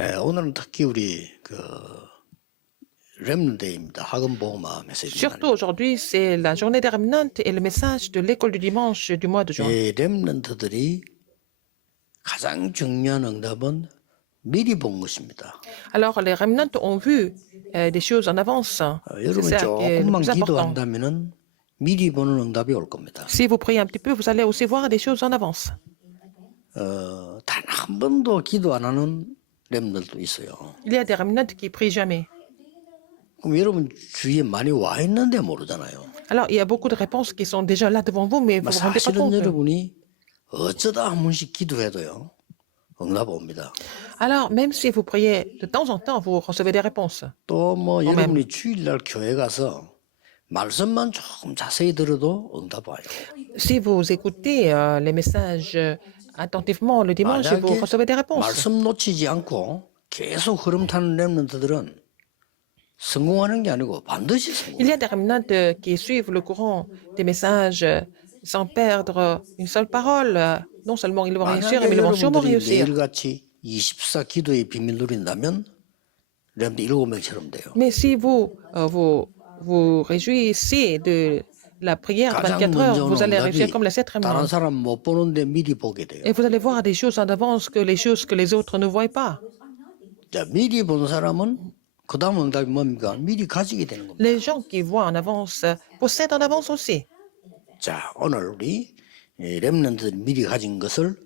오늘은 특히 우리 렘넌트데이입니다. 학원 복음화 메시지. Surtout aujourd'hui, c'est la journée des Remnants et le message de l'école du dimanche du mois de juin. 이 렘넌트들이 가장 중요한 응답은 미리 본 것입니다. Alors, les Remnants ont vu des choses en avance. C'est 여러분 ça qui est le 조금만 plus important. 기도한다면은 미리 보는 응답이 올 겁니다. Si vous priez un petit peu, vous allez aussi voir des choses en avance. 단 한 번도 기도 안 하는 렘넌트도 있어요. Il y a des Remnants qui prient jamais. 그럼 여러분 주위에 많이 와 있는데 모르잖아요. Alors, il y a beaucoup de réponses qui sont déjà là devant vous, mais vous ne vous rendez pas 사실은 compte. 여러분이 어쩌다 한 번씩 기도해도요. 응답 옵니다. Alors, même si vous priez de temps en temps, vous recevez des réponses. 또 뭐 여러분이 주일날 교회 가서 말씀만 조금 자세히 들어도 응답 와요. Si vous écoutez les messages attentivement le dimanche, vous 만약에 recevez des réponses. 말씀 놓치지 않고 계속 흐름 타는 렘넌트들은 성공하는 게 아니고 반드시 Il y 성공. a des remnants qui suivent le courant des messages sans perdre une seule parole. Non seulement ils vont réussir, mais 만약에 ils vont sûrement 여러분들이 réussir. 내일같이 24 기도의 비밀 누린다면 렘넌트 7명처럼 돼요. Mais si vous réjouissez de la prière de 가장 24 heures, 먼저 vous allez 오는 réussir 응답이 comme les 7 다른 remnants. 사람 못 보는데 미리 보게 돼요. Et vous allez voir des choses en avance que les choses que les autres ne voient pas. 자, 미리 본 사람은 그 다음 응답이 뭡니까? 미리 가지게 되는 겁니다. Les gens qui voient en avance possèdent en avance aussi. 자, 오늘 우리 렘넌트들이 미리 가진 것을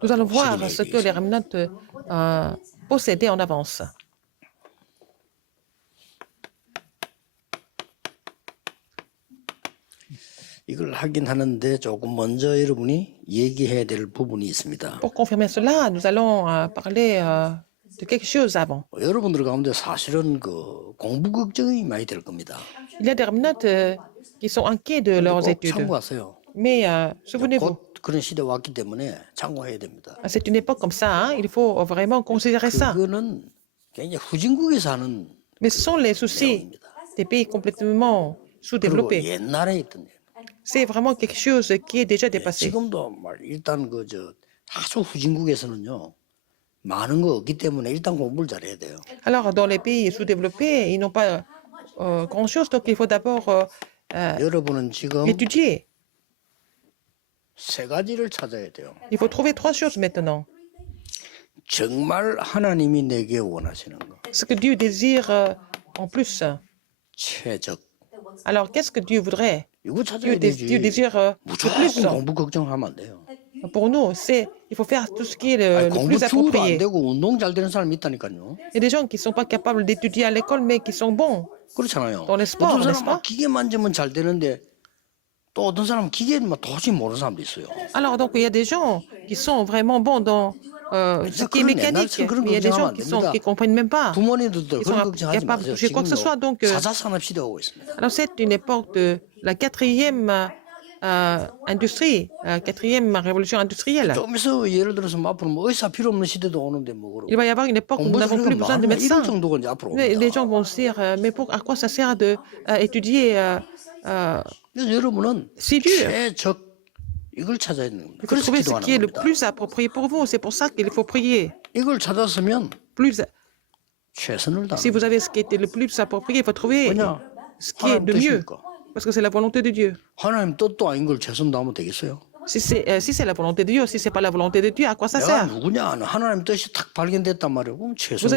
Nous allons voir 확인해 ce que les remnants possédaient en avance. 이걸 확인하는데 조금 먼저 여러분이 얘기해야 될 부분이 있습니다. Pour confirmer cela, nous allons parler de quelque chose avant. 여러분들 가운데 사실은 공부 걱정이 많이 될 겁니다. Il y a des remnants qui sont inquiets de leurs 꼭 études. 참고하세요. Mais souvenez-vous, 곧 그런 시대 왔기 때문에 참고해야 됩니다. c'est une époque comme ça, hein, il faut vraiment considérer ça. 그거는 굉장히 후진국에서 하는 Mais ce sont les soucis des pays complètement 그리고 sous-développés. 옛날에 있던 일. C'est vraiment quelque chose qui est déjà dépassé. 지금도 일단 아주 후진국에서는요 많은 거 없기 때문에 일단 공부를 잘해야 돼요. Alors, dans les pays sous-développés, ils n'ont pas grand-chose, donc il faut d'abord 여러분은 지금 étudier. 세 가지를 찾아야 돼요. Il faut trouver trois choses maintenant. 정말 하나님이 내게 원하시는 거. Ce que Dieu désire en plus. 최적. Alors, qu'est-ce que Dieu voudrait? 이거 찾아야 Dieu 되지. désire le plus. 무조건 공부 걱정하면 안 돼요. Pour nous, il faut faire tout ce qui est le 공부 plus 죽어도 안 approprié. 되고 운동 잘 되는 사람이 있다니까요. Il y a des gens qui ne sont pas capables d'étudier à l'école, mais qui sont bons. 그렇잖아요. dans les sports, 어떤 n'est-ce 사람은 pas? 기계 만지면 잘 되는데 또 어떤 사람은 기계는 도저히 모르는 사람도 있어요. Alors, donc, il y a des gens qui sont vraiment bons dans ce qui est mécanique, mais il y a des gens qui comprennent même pas. 부모님들도 Ils sont 그런 걱정하지 incapables de 마세요. toucher quoi que ce soit. Donc, 4차 산업 시대가 오고 있습니다. alors c'est une époque de la quatrième industrie, quatrième révolution industrielle. 좀 있어 예를 들어서 앞으로 의사 필요 없는 시대도 오는데 뭐 Il va y avoir une époque où nous n'avons plus besoin de 이런 médecins. 정도가 이제 앞으로 Les 옵니다. gens vont se dire, mais à quoi ça sert d'étudier 그래서 여러분은 si dur? 최적 이걸 찾아야 되는 겁니다. Il faut 그래서 trouver ce 기도하는 qui est le 겁니다. plus approprié pour vous. C'est pour ça qu'il faut prier. 이걸 찾았으면 Plus, 최선을 si 다하는 vous avez ce qui est le plus approprié, il faut trouver 왜냐 ce qui est 하나님 de mieux. 뜻이니까. Parce que c'est la volonté de Dieu. 하나님 뜻도 아닌 걸 최선 다하면 되겠어요? Si c'est la volonté de Dieu, si c'est pas la volonté de Dieu, à quoi ça 내가 sert? 누구냐 하나님 뜻이 탁 발견됐단 말이에요. 그럼 최선 Vous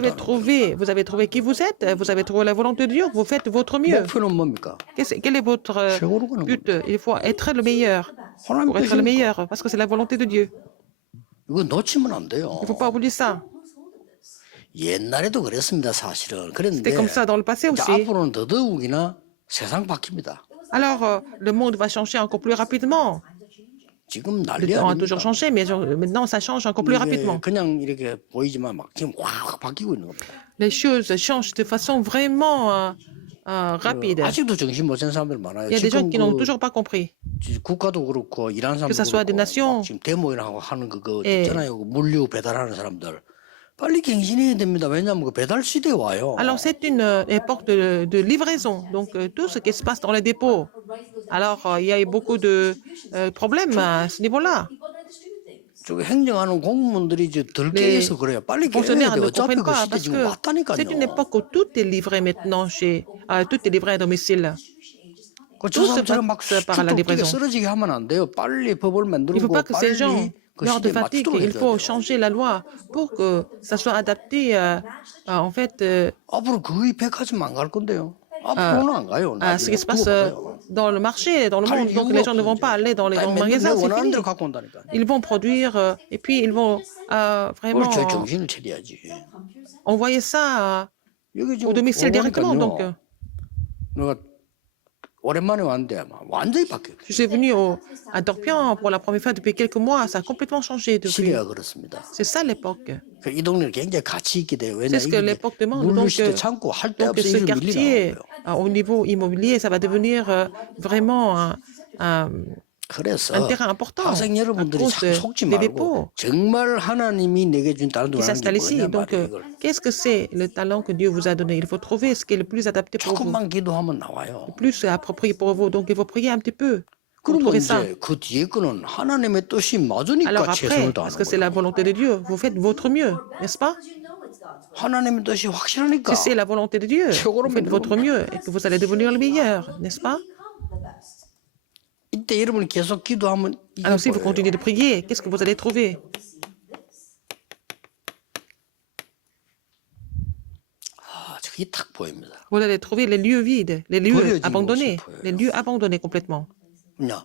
avez trouvé qui vous êtes, vous avez trouvé la volonté de Dieu, vous faites votre mieux. 목표는 뭡니까? Quel est votre 최고로 가는 but? Il faut être le meilleur. 하나님 Pour être le 뜻이니까 meilleur, parce que c'est la volonté de Dieu. 이거 놓치면 안 돼요. Il ne faut pas oublier ça. 옛날에도 그랬습니다, 사실은. C'était 그랬는데 comme ça dans le passé 이제 aussi. 앞으로는 더더욱이나 세상 바뀝니다. Alors, le monde va changer encore plus rapidement. 지금 Le 난리 temps a 아닙니까? toujours changé, mais maintenant, ça change encore plus 이게 rapidement. 그냥 이렇게 보이지만 막 지금 확 바뀌고 있는 겁니다. Les choses changent de façon vraiment rapide. 아직도 정신 못 차린 사람들 많아요. Il y a des gens 지금 qui n'ont toujours pas compris. 국가도 그렇고 일하는 Que ça 사람도 soit des 그렇고 nations. 막 지금 데모일하고 하는 그거 예. 있잖아요. 그 물류 배달하는 사람들 빨리 갱신해야 됩니다. 왜냐하면 그 배달 시대에 와요. Alors, c'est une époque de livraison. Donc, tout ce qui se passe dans les dépôts. Alors, il y a eu beaucoup de problèmes à ce niveau-là. 저기 행정하는 공무원들이 이제 덜 Les 깨서 그래요. 빨리 깨야 fonctionnaires 돼. ne 어차피 comprennent 그 pas 시대 parce 지금 que 왔다니까요. c'est une époque où tout est livré maintenant tout est livré à domicile. 그저 Tout se 사람처럼 막 passe par la 죽도록 뛰게 livraison. 쓰러지게 하면 안 돼요. 빨리 법을 Il ne faut 만들고 pas que ces gens 빨리 그 meurent de 시대에 fatigue. 맞추도록 Il 해줘야 faut 돼요. changer la loi pour que ça soit adapté en fait 앞으로 거의 백화점 안 갈 건데요. 앞으로는 안 가요. à ce qui 나중에 se passe 두고 봐요. dans le marché, dans le 갈 monde. Donc 이유가 les gens ne 없어, vont 이제. pas aller dans les grands 맨날 내 magasins, c'est 원하는 fini. 대로 갖고 온다니까. Ils vont produire et puis ils vont 그걸 저 vraiment 정신을 차려야지. envoyer ça 여기 au 지금 domicile directement. Donc 오니까요. 내가 오랜만에 왔는데 완전히 바뀌었어요. je suis venu à Dorpian pour la première fois depuis quelques mois. Ça a complètement changé depuis. 시대가 그렇습니다. C'est ça l'époque. 이 동네는 굉장히 가치 있게 돼요. C'est ce que 왜냐하면 l'époque demande. 물류 Donc, 시대 창고 할 데 donc 없이 ce 이리 quartier, 밀리더라고요. au niveau immobilier, ça va devenir vraiment un 그래서 terrain important 학생 à 여러분들이 cause 자꾸 속지 des 말고 dépôts 정말 하나님이 내게 준 다른 qui 돈 하는 게 s'installent ici. 뭐냐 Donc, 말이에요. 이걸 qu'est-ce que c'est le talent que Dieu vous a donné? Il faut trouver ce qui est le plus adapté pour vous, 조금만 기도하면 나와요. le plus approprié pour vous. Donc, il faut prier un petit peu pour 그러면 trouver ça. 이제 그 뒤에 거는 하나님의 뜻이 맞으니까 Alors après, 최선을 parce 다하는 que c'est la 거예요. volonté de Dieu, vous faites votre mieux, n'est-ce pas? 하나님의 뜻이 확실하니까 Si c'est la volonté de Dieu, vous faites votre mieux et que vous allez devenir le meilleur, n'est-ce pas? 이때 여러분이 계속 기도하면 이게 Alors si vous 보여요. continuez de prier, qu'est-ce que vous allez trouver? 저게 탁 보입니다. Vous allez trouver les lieux vides, les lieux 버려진 abandonnés, 곳이 보여요. les lieux abandonnés complètement. 그냥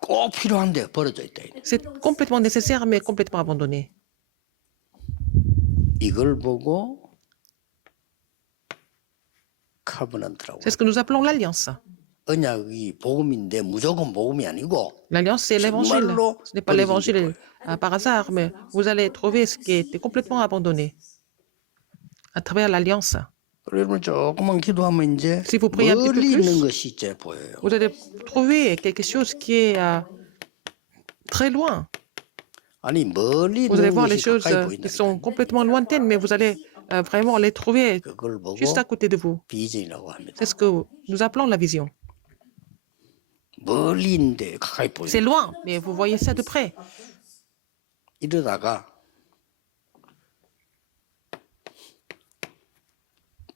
꼭 필요한데 버려져 있다. C'est complètement nécessaire, mais complètement abandonné. 이걸 보고 카브넌트라고. C'est ce que nous appelons l'alliance. 언약이 복음인데 무조건 복음이 아니고 L'alliance, c'est l'évangile. 정말로 Ce n'est pas 버려진 l'évangile 거예요. par hasard, mais vous allez trouver ce qui était complètement abandonné à travers l'alliance. 여러분 조금만 기도하면 이제 Si vous priez un petit peu 멀리 plus, 있는 것이 이제 보여요. Vous allez trouver quelque chose qui est très loin. 아니 멀리 Vous allez 있는 voir les 것이 choses 가까이 qui sont 보인다니까. complètement lointaines, mais vous allez vraiment les trouver 그걸 보고 juste à côté de vous. 비전이라고 합니다. C'est ce que nous appelons la vision. 멀리 있는데 가까이 C'est 보이는. loin, mais vous voyez ça de près. 이러다가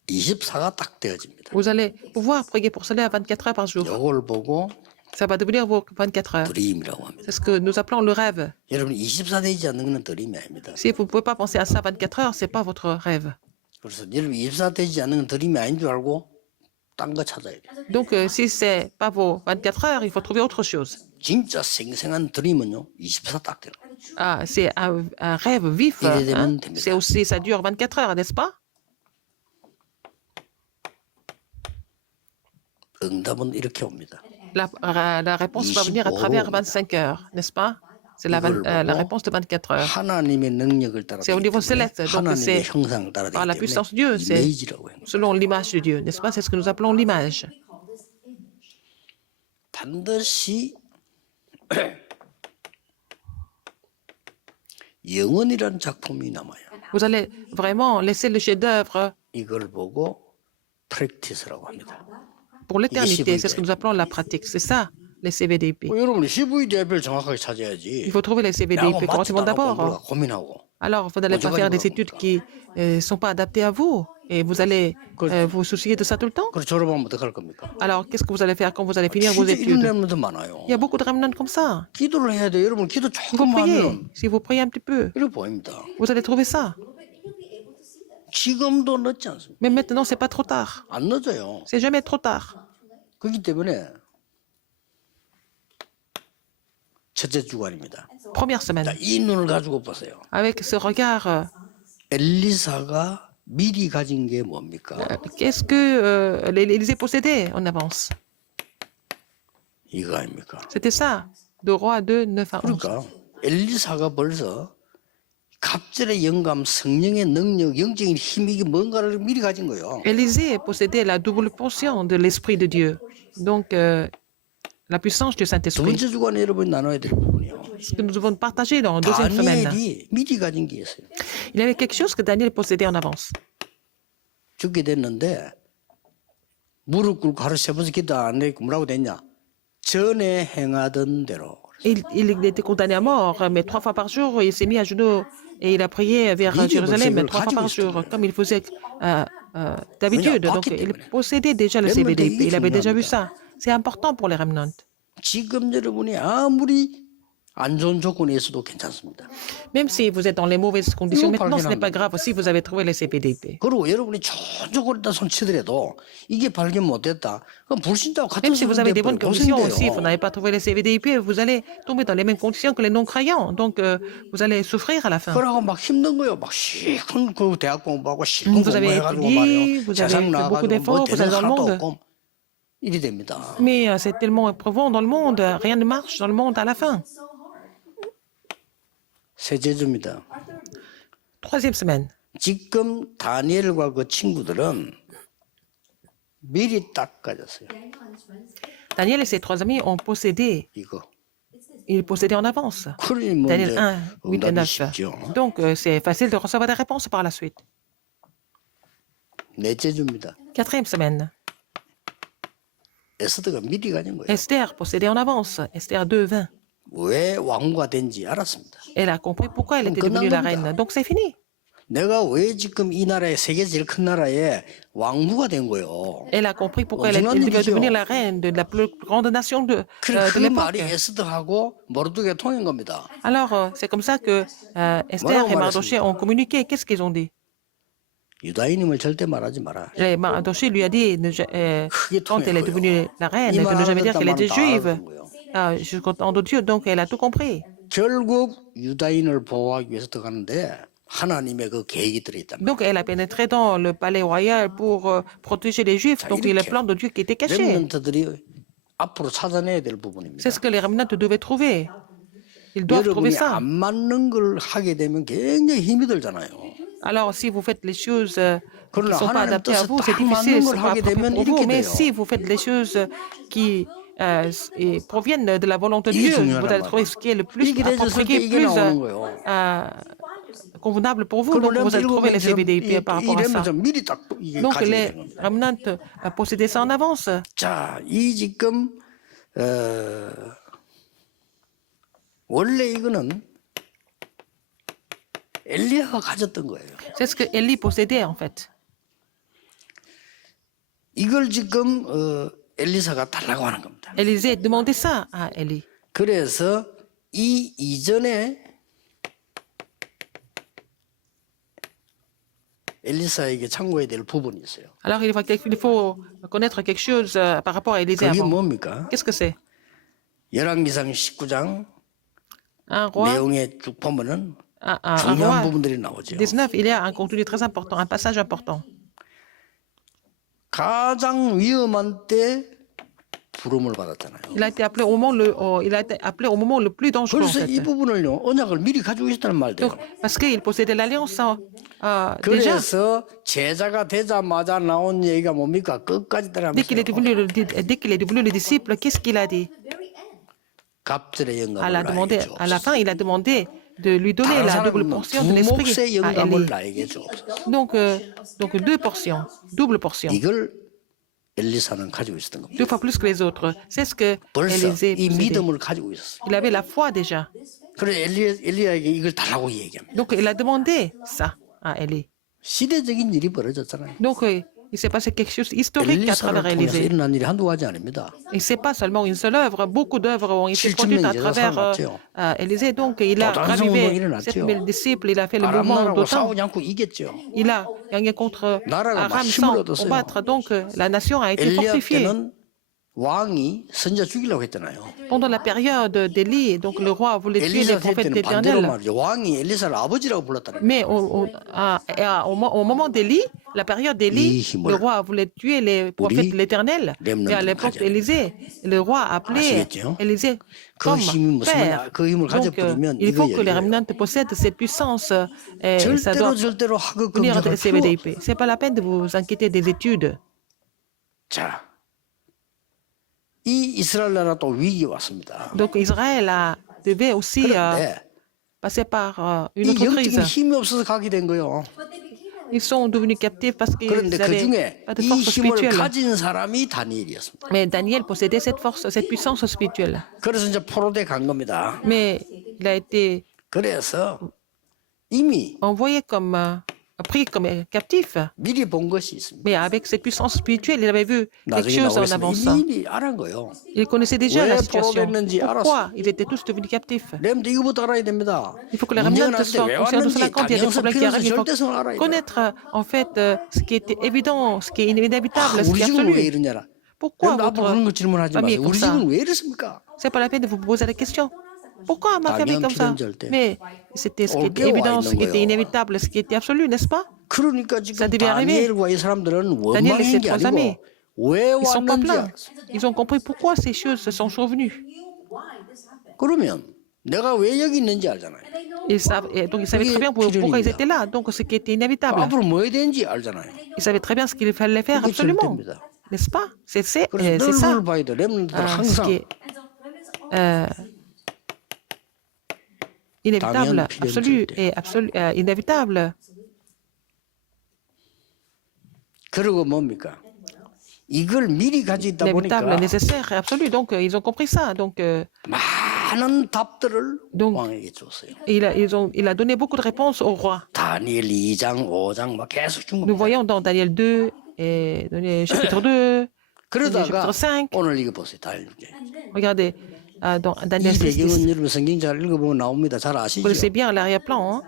24가 딱 되어집니다. Vous allez pouvoir prier pour cela à 24 heures par jour. 이걸 보고 Ça va devenir vos 24 heures. 드림이라고 합니다. C'est ce que nous appelons le rêve. 여러분 24 되지 않는 것은 드림이 아닙니다. Si vous ne pouvez pas penser à ça 24 heures, ce n'est pas votre rêve. 그래서 여러분 24 되지 않는 건 드림이 아닌 줄 알고 딴 거 찾아야 돼요. Donc, si ce n'est pas vos 24 heures, il faut trouver autre chose. 진짜 생생한 드림은요 24 딱 돼요. Ah, c'est un rêve vif. Il est Hein? demandé, C'est aussi, ça dure 24 heures, n'est-ce pas? 응답은 이렇게 옵니다. La réponse va venir à travers 25 heures, n'est-ce pas? C'est la réponse de 24 heures. 하나님의 능력을 따라 C'est au niveau céleste, donc 하나님의 c'est 형상을 따라 par la 되기 puissance de 때문에 Dieu, c'est 이미지라고 해요. selon l'image de Dieu, n'est-ce pas? C'est ce que nous appelons l'image. 반드시 영원이라는 작품이 남아요. Vous allez vraiment laisser le chef-d'œuvre 이걸 보고 프랙티스라고 합니다. pour l'éternité. C'est ce que nous appelons la pratique. C'est ça, les CVDP. 여러분 CVDIP를 정확하게 찾아야지. Il faut trouver les CVDP correspondent d'abord. 고민하고. Alors, vous n'allez pas faire des études qui ne sont pas adaptées à vous et vous allez vous soucier de ça tout le temps. 그래 졸업하면 어떡할 겁니까? Alors, qu'est-ce que vous allez faire quand vous allez finir vos 진짜 이런 études? 렘넌트 많아요. Il y a beaucoup de remnants comme ça. 기도를 해야 돼. 여러분 기도 Il faut 조금 prier. 하면 Si vous priez un petit peu, 이렇게 보입니다. vous allez trouver ça. 지금도 늦지 않습니다. Mais maintenant, c'est pas trop tard. 안 늦어요. C'est jamais trop tard. 그렇기 때문에 첫째 주간입니다. Première semaine. 자, 이 눈을 가지고 보세요. Avec ce regard, 엘리사가 미리 가진 게 뭡니까? qu'est-ce que l'Élysée possédait en avance? 이거 아닙니까? C'était ça. De roi de 9 à 11. 그러니까 엘리사가 벌써 갑절의 영감, 성령의 능력, 영적인 힘 이게 뭔가를 미리 가진 거예요. Élysée possédait la double portion de l'Esprit de Dieu. Donc, la puissance du 두 Saint-Esprit. 번째 주간에 여러분이 나눠야 될 부분이요. Ce que nous devons partager dans la deuxième semaine. 다니엘이 미리 가진 게 있어요. Il y avait quelque chose que Daniel possédait en avance. 죽게 됐는데 무릎 꿇고 하루 세 번씩 기도 안 했고 뭐라고 됐냐? 전에 행하던 대로. Il était condamné à mort, mais 3 fois par jour, il s'est mis à genoux et il a prié vers Il Jérusalem 벌써 3 fois par 이걸 jour, 가지고 comme il faisait d'habitude. 왜냐, Donc, 봤기 il 때문에. possédait déjà le 렘넌트 CBDP. 이게 Il avait déjà vu 중요합니다. ça. C'est important pour les remnants. 지금 여러분이 아무리 안 좋은 조건에 있어도 괜찮습니다. Même si vous êtes dans les mauvaises conditions 이거 maintenant, ce n'est pas 발견한다. grave si vous avez trouvé le CBDP. 그리고 여러분이 좋은 조건에다 손치더라도 이게 발견 못됐다. 그럼 불신자와 같은 Même si vous 수준 avez des bonnes 돼버려 conditions aussi, vous 고생돼요. n'avez pas trouvé le CBDP, vous allez tomber dans les mêmes conditions que les non-croyants. Donc, vous allez souffrir à la fin. 그러고 막 힘든 거예요. 막 시큰 그 대학 공부하고 시큰 Vous avez 공부해가지고 étudié, 말이에요. vous avez 세상 fait beaucoup 나가지고 뭐 d'efforts, vous 되는 allez dans le 하나도 monde. 없고 일이 됩니다. Mais c'est tellement éprouvant dans le monde. Rien ne marche dans le monde à la fin. 세제주입니다. Troisième semaine. 지금 다니엘과 그 친구들은 미리 딱 가졌어요. Daniel et ses 3 amis ont possédé. 이거. Ils possédaient en avance. 그러니 뭐 Daniel 이제 1, 8 et 응답이 9. 쉽죠. Donc, c'est facile de recevoir des réponses par la suite. 넷째 주입니다. Quatrième semaine. 에스더가 미리 가진 거예요. Esther possédait en avance. Esther 2, 20. 왜 왕후가 된지 알았습니다. Elle a compris pourquoi elle était Donc, devenue la 끝난 겁니다. reine. Donc, c'est fini. 내가 왜 지금 이 나라의 세계 제일 큰 나라에 왕후가 된 거예요. Elle a compris pourquoi elle 엄청난 devait 일이죠. devenir la reine de la plus grande nation de 그래 그 말이 l'époque. 에스더하고 모르드게 통한 겁니다. Alors, c'est comme ça que Esther et Mardoché ont communiqué. Qu'est-ce qu'ils ont dit? 유다인임을 절대 말하지 마라. Et Mardoché lui a dit, 크게 quand elle est 통했고요. devenue la reine, 이 de ne jamais dire 말하는 qu'elle était 다 juive. 알아듣는 거예요. Jusqu'au temps de Dieu. Donc, elle a tout compris. 결국 유다인을 보호하기 위해서 들어가는데 하나님의 그 계획이 들어있단 말이에요. Donc, elle a pénétré dans le palais royal pour protéger les Juifs. Donc, il y a le plan de Dieu qui était caché. 렘넌트들이 앞으로 찾아내야 될 부분입니다. C'est ce que les remnants devaient trouver. Ils doivent trouver 여러분이 ça. 안 맞는 걸 하게 되면 굉장히 힘이 들잖아요. Alors, si vous faites les choses qui ne 그러나 sont pas 하나님 adaptées à 뜻에 vous, c'est 딱 difficile, 맞는 c'est 걸 pas 하게 approprié 되면 pour vous. 이렇게 Mais 돼요. si vous faites les choses qui proviennent de la volonté de 이게 Dieu, 중요하단 vous allez trouver 말이에요. ce qui est le plus 이게 됐을 때 approprié, 이게 plus 나오는 거예요. convenable pour vous. Donc, 그러면 vous allez trouver les CBDP par 이 rapport à ça. 렘넌트 미리 딱 이게 Donc, 가지게 les 되는 겁니다. remnants possédaient ça en avance. 자, 이 지금 원래 이거는 엘리야가 가졌던 거예요. C'est ce que Élie possédait, en fait. 이걸 지금 엘리사가 달라고 하는 겁니다. Élisée demandait ça à Élie. 그래서 이 이전에 엘리사에게 참고해야 될 부분이 있어요. Alors, il faut connaître quelque chose par rapport à Élisée 그게 avant. 뭡니까? Qu'est-ce que c'est? 열왕기상 19장 Un roi, 내용에 쭉 보면은 un 중요한 roi 부분들이 나오죠. 19, il y a un contenu très important, un passage important. 가장 위험한 때 부름을 받았잖아요. Il a été appelé au moment le plus dangereux, en 그래서 이 fait. 부분을요 언약을 미리 가지고 있었다는 말이에요. Donc, parce qu'il possédait l'alliance déjà. 그래서 제자가 되자마자 나온 얘기가 뭡니까? 끝까지 Dès qu'il 따라하면서요. dès qu'il est devenu le disciple, qu'est-ce qu'il a dit? 갑절의 À 영감을 la 나에게 fin, il a demandé de lui donner 다른 la double 사람은 portion de l'esprit 부목의 à 영감을 Élie. 나에게 주옵소서. Donc 2 portions, double portion, 이걸 엘리사는 가지고 있었던 겁니다. 2 fois plus que les autres. C'est ce que 벌써 Élisée 이 possédait. 믿음을 가지고 있었어요. Il avait la foi déjà. 그래 엘리야에게 이걸 달라고 얘기합니다. Donc il a demandé ça à Élie. 시대적인 일이 벌어졌잖아요. Donc il s'est passé quelque chose d'historique à travers 엘리사를 통해서 Élisée. 일어난 일이 한두 가지 아닙니다. Et c'est pas seulement une seule œuvre, beaucoup d'œuvres ont été produites à 7,000 travers 일어났죠. Élisée. Donc il a 도단성 운동이 ravivé 일어났죠. 7000 disciples, il a fait le 아람 mouvement 나라하고 d'autant. 싸우지 않고 이겼죠. Il a gagné contre 나라가 막 Aram 힘을 sans 얻었어요. combattre. Donc la nation a été 엘리야 fortifiée. 때는 왕이 선자 죽이려고 했잖아요. Pendant la période d'Élie, donc le roi voulait tuer les 엘리사 prophètes 때는 반대로 éternels. 말이죠. 왕이 엘리사를 아버지라고 불렀다는 거예요. Mais au moment d'Élie, la période d'Élie, 힘을 le roi voulait tuer les prophètes de l'Éternel. 렘넌트는 Mais à l'époque 가져야 d'Élisée, le roi appelait 아시겠죠? Élisée 그 comme 힘이 무슨 père. 말이야? 그 힘을 Donc, 가져버리면 il faut 이거 que les 얘기예요. remnants possèdent cette puissance. Et ça doit 절대로 학업 venir de 검증할 필요 CBDP. 없어요. C'est pas la peine de vous inquiéter des études. 자, 이 이스라엘 나라 또 위기 왔습니다. Donc Israël devait aussi 그런데 passer par une 이 autre 영적인 crise. 힘이 없어서 가게 된 거예요. Ils sont devenus captifs parce qu'ils 그런데 그 n'avaient 중에 pas de 이 force 힘을 spirituelle. 가진 사람이 다니엘이었습니다. Mais Daniel possédait cette force, cette puissance spirituelle. 그래서 이제 포로대 간 겁니다. Mais il a été 그래서 이미 envoyé comme, pris comme captif. 미리 본 것이 있습니다. Mais avec cette puissance spirituelle, il avait vu quelque 나중에 chose en 나오겠습니다. avance. 이미 알은 거예요. Il connaissait déjà 왜 la situation. 포로됐는지 Pourquoi ils étaient tous devenus captifs? 렘도 이거부터 알아야 됩니다. Il faut que les 문제가 remnants 났을 soient 때왜 conscients de cela. 왔는지 Quand il y a des 당연성 problèmes qui 필요성 arrivent, il faut 절대성을 알아야 돼요. connaître en fait ce qui est évident, ce qui est inévitable, ce 우리 qui est 집은 왜 absolu. 이러냐라. Pourquoi 렘도 앞으로 그런 votre 거 질문하지 famille est 마세요. comme 우리 ça? 집은 왜 이렇습니까? C'est pas la peine de vous poser la question. Pourquoi ma famille est comme ça? 절대. Mais c'était ce qui était 올겨와 évident, ce 있는 qui était 거예요. inévitable, ce qui était absolu, n'est-ce pas? 그러니까 Ça 지금 devait arriver. 다니엘과 이 사람들은 Daniel et ses 원망한 게 trois amis, 아니고 왜 ils sont pas 왔는지 pleins. 알았어. Ils ont compris pourquoi ces choses se sont survenues. 그러면 내가 왜 여기 있는지 알잖아요. Ils savent, et donc ils savaient très bien pourquoi ils étaient là, donc ce qui était inévitable. 앞으로 뭐 해야 되는지 알잖아요. Ils savaient très bien ce qu'il fallait faire 그게 absolument, 절대입니다. n'est-ce pas? C'est 그래서 ça, 늘 봐야 돼. 렘넌트들 ce 항상 qui est inévitable, 당연 필요한 absolu 절대. et inévitable. 그리고 뭡니까? 이걸 미리 가지고 있다 Inévitable, 보니까 nécessaire et absolu. Donc, ils ont compris ça. Donc, 많은 답들을 Donc, 왕에게 줬어요. il a donné beaucoup de réponses au roi. 다니엘 2장, 5장 막 계속 준 Nous 겁니다. voyons dans Daniel 2 et Daniel chapitre 2, 그러다가 chapitre 5. 오늘 이거 보세요. 다니엘 6장. Regardez, dans 이 Daniel 6, 배경은 여러분 성경 잘 읽어보면 나옵니다. 잘 vous 아시죠? connaissez bien l'arrière-plan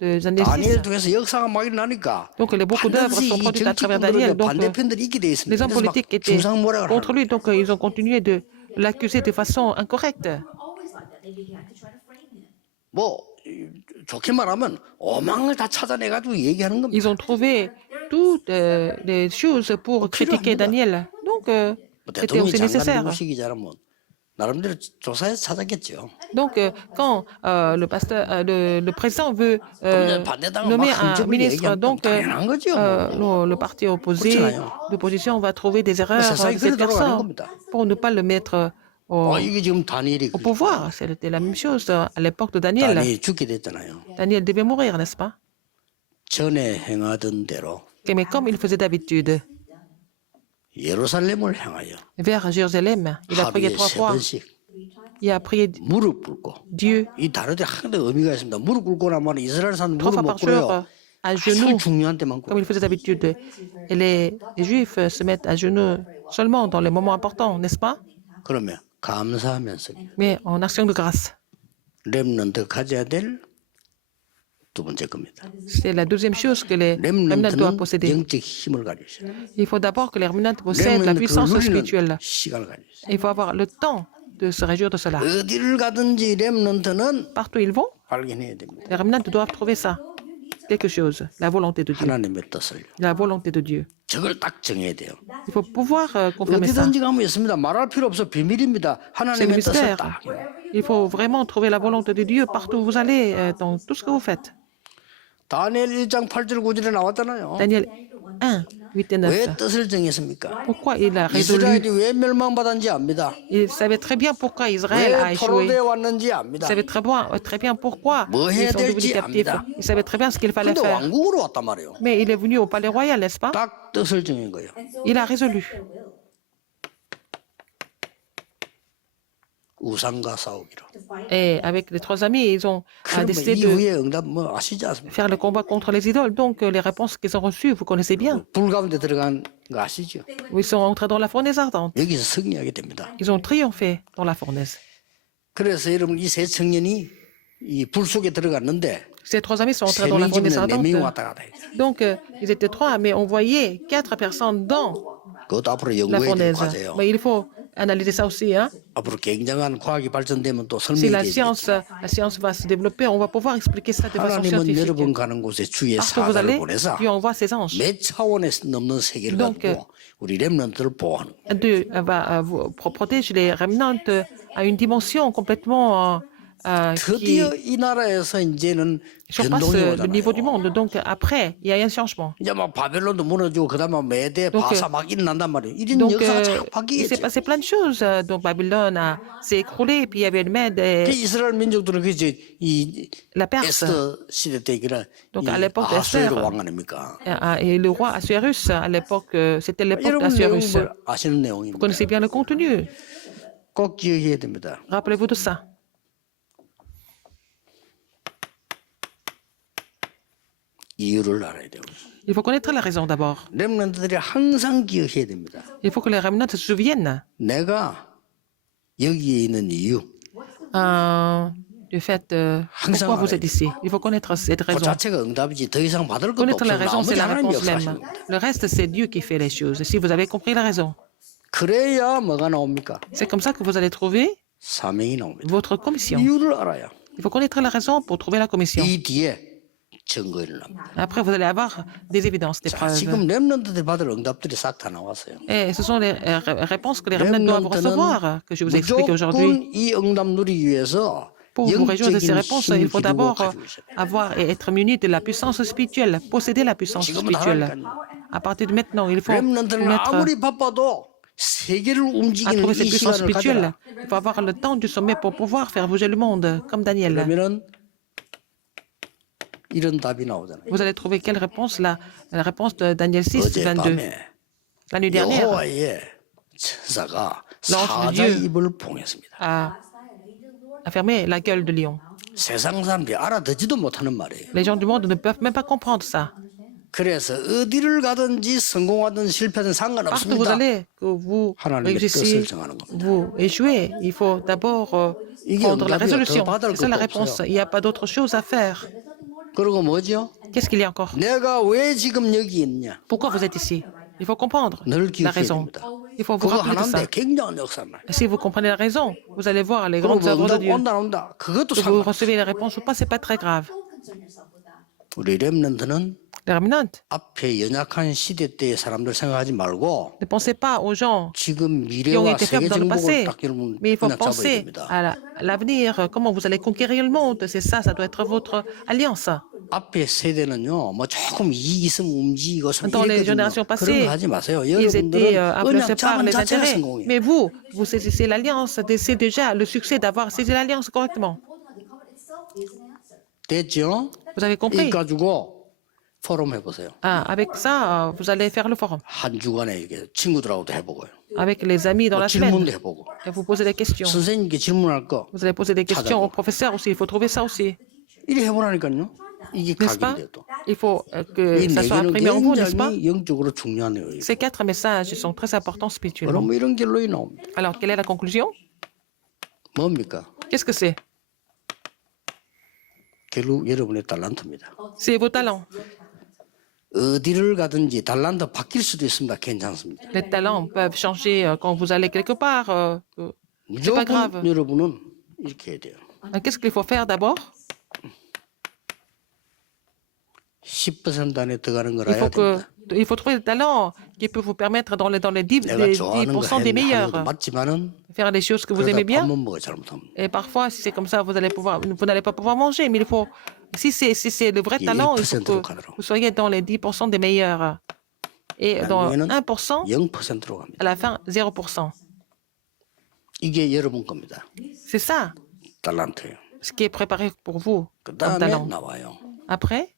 de Daniel 6. 다니엘 통해서 역사가 막 일어나니까 Donc, beaucoup d'œuvres 반드시 sont 이 produites à travers Daniel. 정치꾼들은 Donc, 반대편들이 있게 돼 있습니다. les hommes 그래서 막 politiques étaient 중상모략을 contre 하는 lui. Donc, ils ont continué de l'accuser de façon incorrecte. 뭐 좋게 말하면 오망을 다 찾아내가지고 얘기하는 겁니다. Ils ont trouvé toutes les choses pour critiquer Daniel. Donc, 뭐 c'était 대통령이 aussi 장관 nécessaire. 누구시기 잘하면 나름대로 조사해서 찾았겠죠. Donc, quand le président veut 반대당은 nommer 막 un 흔적을 ministre, 얘기하면 donc 당연한 거죠. 뭐. le parti opposé, 그렇잖아요. l'opposition va trouver des erreurs 세상이 de cette 그래 돌아가는 personne 겁니다. pour ne pas le mettre au 이게 지금 다니엘이 au pouvoir. C'était la même chose à l'époque de Daniel. 다니엘이 죽게 됐잖아요. Daniel devait mourir, n'est-ce pas? 전에 행하던 대로 Mais comme il faisait d'habitude, 예루살렘을 향하여 vers Jérusalem, il a prié 하루에 3 세 fois. 번씩 Il a prié 무릎 꿇고 Dieu 이 단어들이 항상 의미가 있습니다. 무릎 꿇고 나면 이스라엘 사람 3 무릎 fois 못 par jour 꿇어요. à 아주 genoux, 중요한 때만 comme 꿇어요. il faisait d'habitude. Et les Juifs se mettent à genoux seulement dans les moments importants, n'est-ce pas? 그러면 감사하면서 Mais en action de grâce. 렘넌트 가져야 될 두 번째 겁니다. C'est la deuxième chose que les remnants doivent 렘넌트는 posséder. 영적 힘을 가지고 있어요. Il faut d'abord que les remnants possèdent la 렘넌트 puissance 그걸 spirituelle. 누리는 시간을 가지고 있어요. Il faut avoir le temps de se réjouir de cela. 어디를 가든지 렘넌트는 Partout où ils vont, 발견해야 됩니다. les remnants doivent trouver ça. Quelque chose, la volonté de Dieu. 하나님의 뜻을 La volonté de Dieu. 저걸 딱 정해야 돼요. Il faut pouvoir confirmer ça. 어디든지 가면 있습니다. 말할 필요 없어. 비밀입니다. C'est le 하나님의 뜻을 mystère. 딱. Il faut vraiment trouver la volonté de Dieu partout où vous allez, dans tout ce que vous faites. 다니엘 1장 8절 9절에 나왔잖아요. Daniel 1, 8 et 9. 왜 뜻을 정했습니까? Pourquoi il a résolu? 이스라엘이 왜 멸망받았는지 압니다. Il savait très bien pourquoi Israël a 왜 échoué. 포로되어 왔는지 Il 압니다. savait très bien pourquoi 뭐 ils 해야 sont devenus 될지 captifs. 압니다. Il savait très bien ce qu'il fallait 근데 faire. 왕국으로 왔단 말이에요. Mais il est venu au palais royal, n'est-ce pas? 딱 뜻을 정한 거예요. Il a résolu. 우상과 싸우기로. Et avec les 3 amis, ils ont 그럼 décidé de 이후에 응답 뭐 아시지 않습니까? faire le combat contre les idoles. Donc, les réponses qu'ils ont reçues, vous connaissez bien. 불 가운데 들어간 거 아시죠? Ils sont entrés dans la fournaise ardente. 여기서 승리하게 됩니다. Ils ont triomphé dans la fournaise. 그래서 여러분 이 세 청년이 이 불 속에 들어갔는데 Ces 3 amis sont 세 entrés dans la 명이 fournaise 집에 네 ardente. 명이 왔다 갔다 했죠. Donc, ils étaient 3, mais on voyait 4 personnes dans 그것도 앞으로 la 연구해야 될 fournaise. 과제예요. Mais il faut analyser ça aussi. Hein. 앞으로 굉장한 과학이 발전되면 또 Si la 설명이 되죠. science va se développer, on va pouvoir expliquer ça de façon 하나님은 scientifique. 여러분 가는 곳에 주의 Partout où vous 사자를 allez, 보내서 Dieu envoie ses anges. 몇 차원에 넘는 세계를 Donc, 가지고 우리 렘넌트를 보호하는 거예요. Dieu va protège les remnants à une dimension complètement qui 드디어 이 나라에서 이제는 surpasse 변동이 le niveau du 오잖아요. monde. Donc après, il y a un changement. 이제 막 바벨론도 무너지고 그다음에 메대 Donc, 바사 막 일어난단 말이에요. 이런 Donc, 역사가 쫙 il s'est 바뀌겠죠. passé plein de choses. Donc, Babylone s'est écroulée, puis il y avait le Mède 그 et 이스라엘 민족들은 그저 이 la Perse. 에스더 시대 때 그런 Donc, 이 à l'époque 아하수에로 d'Esther, 왕 아닙니까? et le roi Assuérus, à l'époque, c'était l'époque 여러분 d'Assuérus. 내용을 아시는 Vous 내용입니다. connaissez bien le contenu. 꼭 기억해야 됩니다. Rappelez-vous de ça. 이유를 알아야 돼요. Il faut connaître la raison d'abord. 렘넌트들이 항상 기억해야 됩니다. Il faut que les remnants se souviennent 내가 여기에 있는 이유, du fait pourquoi vous êtes ici. Il faut connaître cette 그 raison. 자체가 응답이지 더 이상 받을 것도 Connaître 없어. la raison, c'est 나머지 la 하나님 réponse 역사하시는 même. 거예요. Le reste, c'est Dieu qui fait les choses. Si vous avez compris la raison, 그래야 뭐가 나옵니까? c'est comme ça que vous allez trouver 사명이 나옵니다. votre commission. 이유를 알아야 Il faut connaître la raison pour trouver la commission. 이 뒤에 증거를 납니다. Après, vous allez avoir des évidences, des 자, preuves. 지금 렘넌트들이 받을 응답들이 싹 다 나왔어요. Et ce sont les réponses que les remnants doivent recevoir, que je vous ai expliquées aujourd'hui. 무조건 이 응답 누리기 위해서 Pour vous réjouir de ces 영적인 réponses, 힘 il faut 기르고 d'abord 가지고 있어요. avoir et être muni de la puissance spirituelle, posséder la puissance 지금은 spirituelle. 하라니까요. À partir de maintenant, il faut 렘넌트는 mettre 아무리 바빠도 세계를 à 움직이는 trouver cette 이 puissance 시간을 spirituelle. 가져라. Il faut avoir le temps du sommet pour pouvoir faire bouger le monde, comme Daniel. 그러면은 이런 답이 나오잖아요. Vous allez trouver quelle réponse là? La réponse de Daniel 6, 22. 어젯밤에 La nuit dernière, 여호와의 천사가 L'ange de 사자 Dieu. 입을 봉했습니다. a fermé la gueule de lion. 세상 사람들이 알아듣지도 못하는 말이에요. Les gens du monde ne peuvent même pas comprendre ça. 그래서 어디를 가든지 성공하든 실패든 Partout où vous 상관없습니다. allez, que vous 하나님의 réussissiez, 뜻을 정하는 겁니다. vous échouez, il faut d'abord 이게 prendre la 응답이요. résolution. 더 받을 C'est ça la 것도 réponse. 없어요. Il n'y a pas d'autre chose à faire. 그리고 뭐죠? Qu'est-ce qu'il y a encore? 내가 왜 지금 여기 있냐? Pourquoi vous êtes ici? Il faut comprendre 늘 la 기억해야 raison. 됩니다. Il faut vous 그거 rappeler de ça. 하나인데 굉장한 역사만. Et si vous comprenez la raison, vous allez voir les 그리고 grandes œuvres de 응답 Dieu. 온다 안 온다. 그것도 Que vous 상관. recevez les réponses ou pas, c'est pas très grave. 우리 렘넌트는 Les remnants, 앞에 연약한 시대 때의 사람들 생각하지 말고 ne pensez pas aux gens 지금 qui ont 미래와 été 세계 faibles dans le 정복을 passé, 딱 여러분 mais il faut 그냥 잡아야 penser 됩니다. à l'avenir, comment vous allez conquérir le monde. C'est ça, ça doit être votre alliance. 앞에 세대는요, 뭐 조금 이익 있으면 움직이고 Dans les 이랬거든요. générations 그런 passées, 거 하지 마세요. ils étaient 여러분들은 influencés 언약 par 잡은 les 자체가 intérêts. 성공이에요. Mais vous saisissez l'alliance, c'est déjà le succès d'avoir saisi l'alliance correctement. 됐죠? Vous avez 이 compris? 가지고 포럼 해보세요. Avec ça, vous allez faire le forum. 한 주간에 이게 친구들하고도 해보고요. Avec les amis dans la 질문도 semaine. 해보고. Et vous posez des questions. 선생님께 질문할 거 Vous allez poser des questions au professeur aussi. Il faut trouver ça aussi. 이래 해보라니까요. 이게 N'est-ce pas? 각인돼요 또. Il faut que 이 ça soit 내기는 imprimé en vous, n'est-ce pas? 굉장히 영적으로 중요한 내용이에요. Ces 4 messages sont très importants spirituellement. 그럼 이런 결론이 나옵니다. Alors, quelle est la conclusion? 뭡니까? Qu'est-ce que c'est? 결국 여러분의 달란트입니다. C'est vos talents. 어디를 가든지 달란트 바뀔 수도 있습니다. 괜찮습니다. Les talents peuvent changer quand vous allez quelque part. C'est pas 무조건 grave. 여러분은 이렇게 해야 돼요. Qu'est-ce qu'il faut faire d'abord? 10% 안에 들어가는 걸 Il 해야 faut 됩니다. il faut trouver des talents qui peuvent vous permettre dans les 10%, 내가 좋아하는 거 10% des 하는 것도 meilleurs. 맞지만은 Faire des choses que vous aimez 그러다 bien. 밥 못 먹어 잘못하면. Et parfois, si c'est comme ça, vous n'allez pas pouvoir manger. Mais il faut, si c'est le vrai Il y a talent, il faut 1% que cadre. vous soyez dans les 10% des meilleurs. Et dans 나중에는 1%, 0%로 갑니다. à la fin, 0%. 이게 여러분 겁니다. C'est ça, 달란트예요. ce qui est préparé pour vous 그 comme 다음에 talent. 나와요. Après,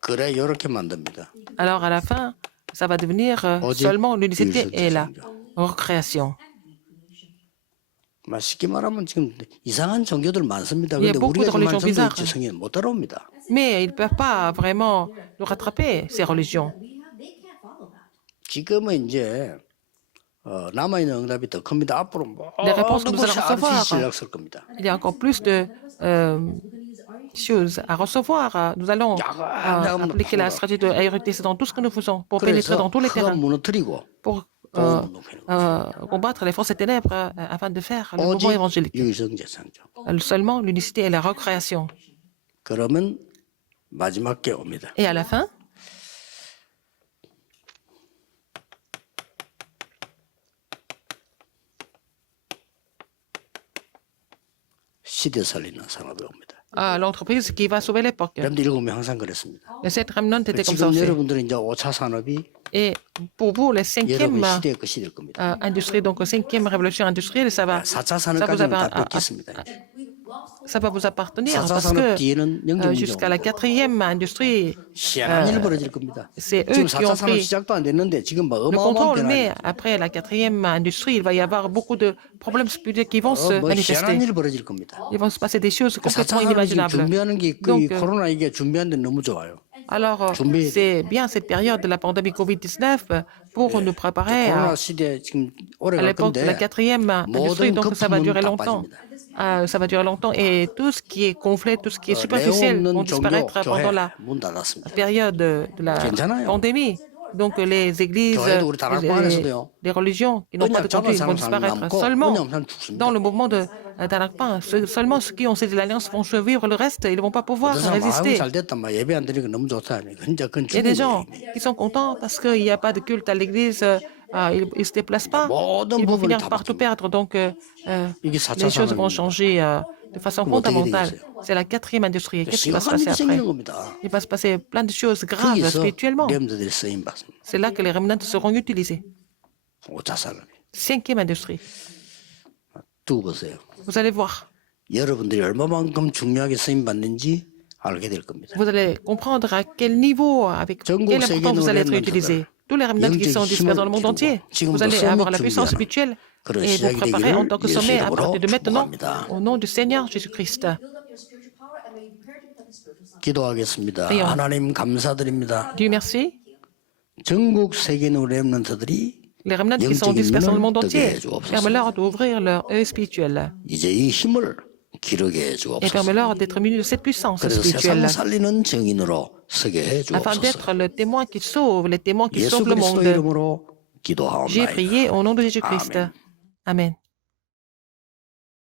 그래 이렇게 만듭니다. alors à la fin, ça va devenir 어디? seulement l'unicité et la 일설지성이죠. recréation. 쉽게 말하면 지금 이상한 종교들 많습니다. Il y a 그런데 beaucoup de 우리가 정말 religions bizarres. 성경의 못 따라옵니다. Mais ils ne peuvent pas vraiment nous rattraper, ces religions. 지금은 이제 남아있는 응답이 더 큽니다. 앞으로 Les réponses que nous 모든 allons 것이 recevoir. RC 전략설 겁니다. Il y a encore plus de choses à recevoir. Nous allons appliquer la stratégie de RUTC dans tout ce que nous faisons pour pénétrer 그래서 dans tous les 그거 terrains, 무너뜨리고 pour combattre les forces des ténèbres afin de faire le mouvement 오직 évangélique. 유성제창조. Seulement l'unicité et la recréation. 그러면 마지막 게 옵니다. Et à la fin, 시대 살리는 산업이 옵니다. l'entreprise qui va sauver l'époque. 여러분들 읽으면 항상 그랬습니다. Le 7 remnant était comme ça 지금 aussi. 여러분들은 이제 5차 산업이 Et pour vous, les cinquième 여러분 시대의 것이 될 겁니다. industrie, donc cinquième révolution industrielle, 4차 ça vous, 산업까지는 다 뺏겼습니다. ça va vous appartenir 4차 parce 산업 que 뒤에는 영적 jusqu'à la 문제가 quatrième industrie, 희한한 일이 벌어질 겁니다. c'est eux 지금 qui ont 4차 산업 pris 시작도 안 됐는데 지금 막 le 어마어마한 contrôle, 변화가 mais après la quatrième industrie, il va y avoir beaucoup de problèmes spirituels qui vont se 뭐 희한한 manifester. 일이 벌어질 겁니다. Il va se passer des choses 4차 complètement 산업 지금 inimaginables. 준비하는 게 Donc, 코로나 이게 준비하는데 너무 좋아요. Alors, 준비- c'est bien cette période de la pandémie Covid-19 pour nous préparer 코로나 시대 지금 오래 à 갈 l'époque de 건데 la quatrième industrie, donc ça va 거품은 durer 다 longtemps. 빠집니다. Ça va durer longtemps et tout ce qui est gonflé, tout ce qui est superficiel 내용 vont 없는 종교 disparaître 교회 pendant la 문 닫았습니다. période de la 괜찮아요. pandémie. Donc les églises, 교회도 우리 다락방 안에서도요. les religions qui n'ont pas de 언약 잡은 contenu vont 사람 disparaître 남고 seulement 언약 없으면 죽습니다. dans le mouvement de Darakpan. Seulement ceux qui ont saisi l'alliance vont survivre, le reste, ils ne vont pas pouvoir 어떤 사람 아이고 résister. 잘 됐다 막 예배 안 드리니까 너무 좋다. 진짜 그건 Il y a des 죽은 gens 거예요. qui sont contents parce qu'il n'y a pas de culte à l'église, ils ne se déplacent pas, 모든 ils vont 부분이 finir 다 par tout 바뀝니다. perdre. Donc 이게 4차 les choses vont 산업입니다. changer de façon 그럼 어떻게 fondamentale. 되겠어요? C'est la quatrième industrie. Qu'est-ce qui va se 심각한 passer 일이 après? 생기는 겁니다. Il va se passer plein de choses graves 거기서 spirituellement. 렘들이 쓰임 받습니다. C'est là que les remnants seront utilisés. 5차 산업이. Cinquième industrie. 두고 보세요. Vous allez voir. 여러분들이 얼마만큼 중요하게 쓰임 받는지 알게 될 겁니다. Vous allez comprendre à quel niveau, avec 전국 quelle importance vous allez être 세계의 utilisé. Tous les remnants qui 영적 sont dispersés dans le monde 힘을 entier, 기르고 vous allez 지금부터 avoir la 수목 puissance 준비하는 spirituelle 그런 et vous 시작이 préparer en 되기를 tant que 예수 sommet à 이름으로 partir de maintenant, 축복합니다. au nom du Seigneur Jésus-Christ. 기도하겠습니다. prions. 하나님 감사드립니다. Dieu merci. 전국 세계의 렘넌트들이 Les remnants qui sont 영적인 dispersés dans le 눈을 monde 뜨게 entier, 해주옵소서. permets-leur d'ouvrir leur œil spirituel 이제 이 힘을 기르게 et 해주옵소서. permets-leur d'être munis de cette puissance 그래서 spirituelle 세상을 살리는 증인으로 서게 afin 해주옵소서. d'être le témoin qui sauve, les témoins qui 예수 sauvent le 그리스도 monde. 이름으로 J'ai 기도하옵나이다. prié au nom de Jésus-Christ. Amen. Amen.